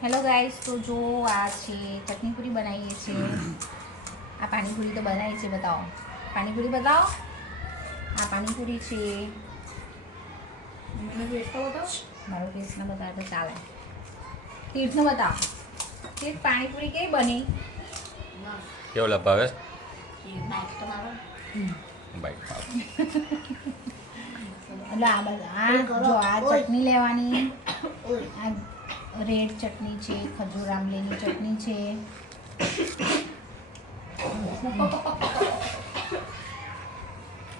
Hello guys, તો જો આ છે ચટણી પૂરી બનાવીએ છીએ. આ પાણીપુરી તો બનાવી છે, બતાવો પાણીપુરી બતાવો. આ પાણીપુરી છે. મને ટેસ્ટ તો બતાવો. મારો ટેસ્ટ ના બતાવે તો ચાલે. તીર્થનો બતાવો. તીર્થ પાણીપુરી કેવી બની? કેવો લભાવે? બાઈક તો મારો. બાઈક એટલે આ બધા જો આ ચટણી લેવાની. આ રેડ ચટણી છે, ખજૂર આમલીની ચટણી છે.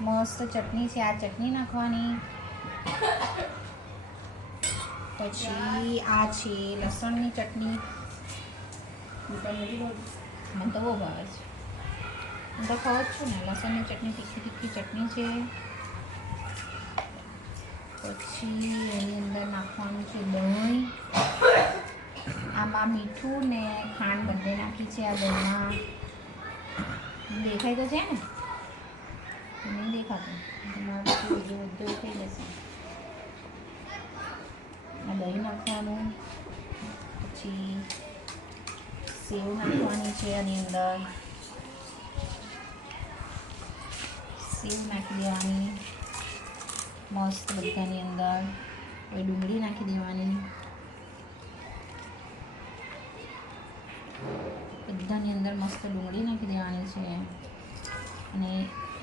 મસ્ત ચટણી છે. આ ચટણી નાખવાની. પછી આ છે લસણની ચટણી. મને તો બહુ ભાવે છે. હું તો ખાવ જ છું ને. લસણની ચટણી, તીખી તીખી ચટણી છે. પછી એની અંદર નાખવાનું છે દહીં. આમાં મીઠું ને ખાંડ બંને નાખી છે. આ દહીંમાં દેખાય તો છે ને? નહીં દેખાતું. તમારું ઉદ્યોગ થઈ જશે. આ દહીં નાખવાનું. પછી સેવ નાખવાની છે આની અંદર. સેવ નાખી દેવાની મસ્ત બધાની અંદર. હવે ડુંગળી નાખી દેવાની. બધાની અંદર મસ્ત ડુંગળી નાખી દેવાની છે અને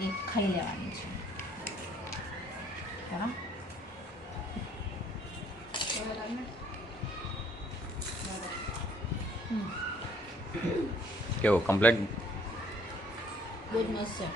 એક ખાઈ લેવાની છે. બરાબર. કેવું કમ્પ્લેટ? બહુ જ મસ્ત છે.